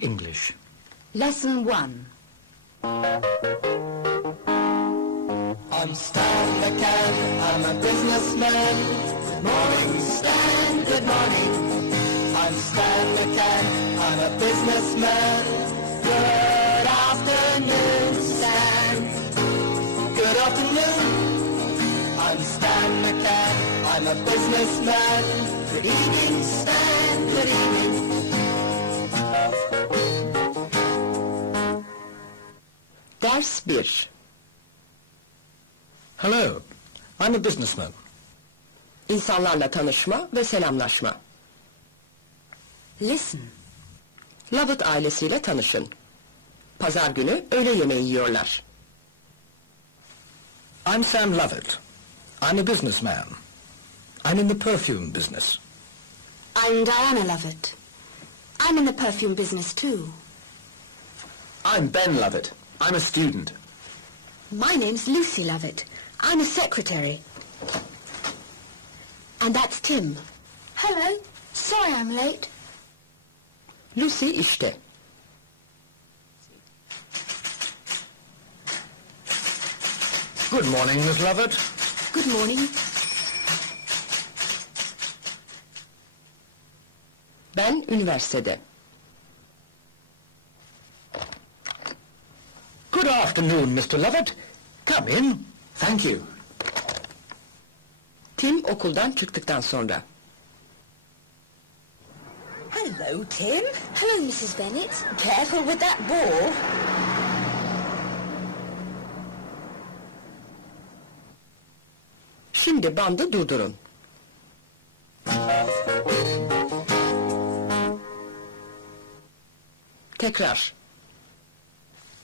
English. Lesson 1. I'm Stan McCann, I'm a businessman. Good morning, Stan, good morning. I'm Stan McCann, I'm a businessman. Good afternoon, Stan. Good afternoon. I'm Stan McCann, I'm a businessman. Good evening, Stan, good evening. Ders 1. Hello, I'm a businessman. İnsanlarla tanışma ve selamlaşma. Listen. Lovett ailesiyle tanışın. Pazar günü öğle yemeği yiyorlar. I'm Sam Lovett. I'm a businessman. I'm in the perfume business. I'm Diana Lovett. I'm in the perfume business too. I'm Ben Lovett. I'm a student. My name's Lucy Lovett. I'm a secretary. And that's Tim. Hello. Sorry I'm late. Lucy işte. Good morning, Miss Lovett. Good morning. Ben üniversitede. Good afternoon, Mr. Lovett. Come in. Thank you. Tim okuldan çıktıktan sonra. Hello, Tim. Hello, Mrs. Bennet. Careful with that ball. Şimdi bandı durdurun. Tekrar.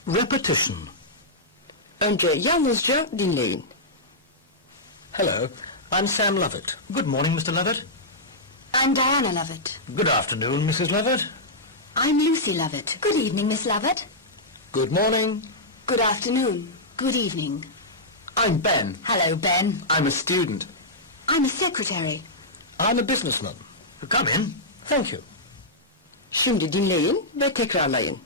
Repetition. Önce yalnızca dinleyin. Hello, I'm Sam Lovett. Good morning, Mr. Lovett. I'm Diana Lovett. Good afternoon, Mrs. Lovett. I'm Lucy Lovett. Good evening, Miss Lovett. Good morning. Good afternoon. Good evening. I'm Ben. Hello, Ben. I'm a student. I'm a secretary. I'm a businessman. Come in. Thank you. Şimdi dinleyin ve tekrarlayın.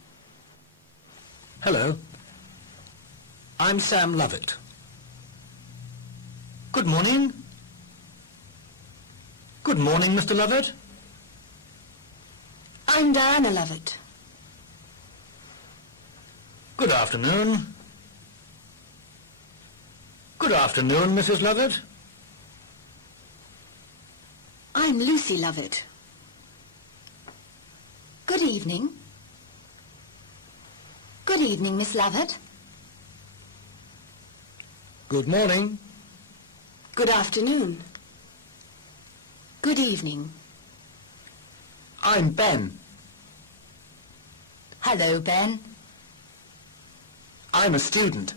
Hello, I'm Sam Lovett. Good morning. Good morning, Mr. Lovett. I'm Diana Lovett. Good afternoon. Good afternoon, Mrs. Lovett. I'm Lucy Lovett. Good evening. Good evening, Miss Lovett. Good morning. Good afternoon. Good evening. I'm Ben. Hello, Ben. I'm a student.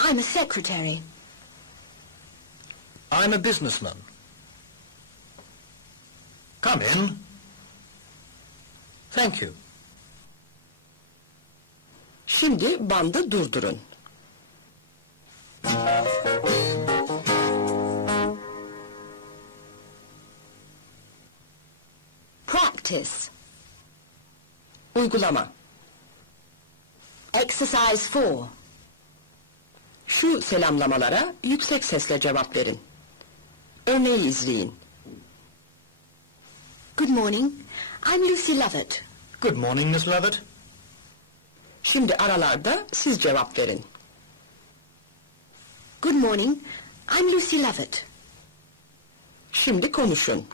I'm a secretary. I'm a businessman. Come in. Thank you. Şimdi bandı durdurun. Practice. Uygulama. Exercise 4. Şu selamlamalara yüksek sesle cevap verin. Örneği izleyin. Good morning. I'm Lucy Lovett. Good morning, Miss Lovett. Şimdi aralarda siz cevap verin. Good morning. I'm Lucy Lovett. Şimdi konuşun.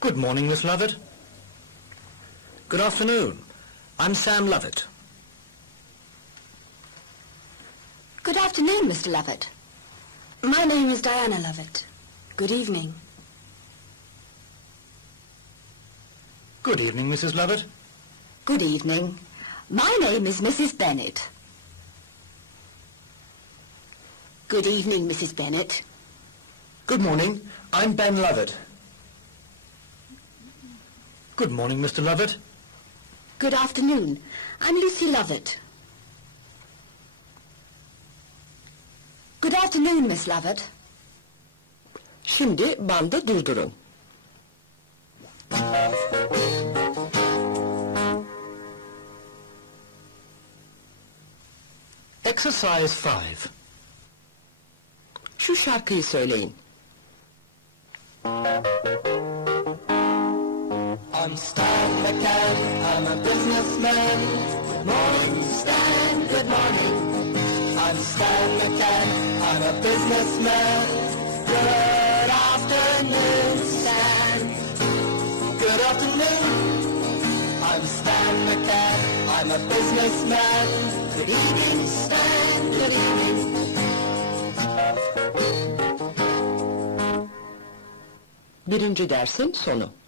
Good morning, Miss Lovett. Good afternoon. I'm Sam Lovett. Good afternoon, Mr. Lovett. My name is Diana Lovett. Good evening. Good evening, Mrs. Lovett. Good evening. My name is Mrs. Bennet. Good evening, Mrs. Bennet. Good morning. I'm Ben Lovett. Good morning, Mr. Lovett. Good afternoon. I'm Lucy Lovett. Good afternoon, Miss Lovett. Şimdi bandı durdurun. Exercise 5. Şu şarkıyı söyleyin. I'm Stan McCann, I'm a businessman. Good morning, Stan, good morning. I'm Stan McCann, I'm a businessman. Good afternoon, Stan. Good afternoon. I'm Stan McCann, I'm a businessman. Good evening, Stan, good evening. Birinci dersin sonu.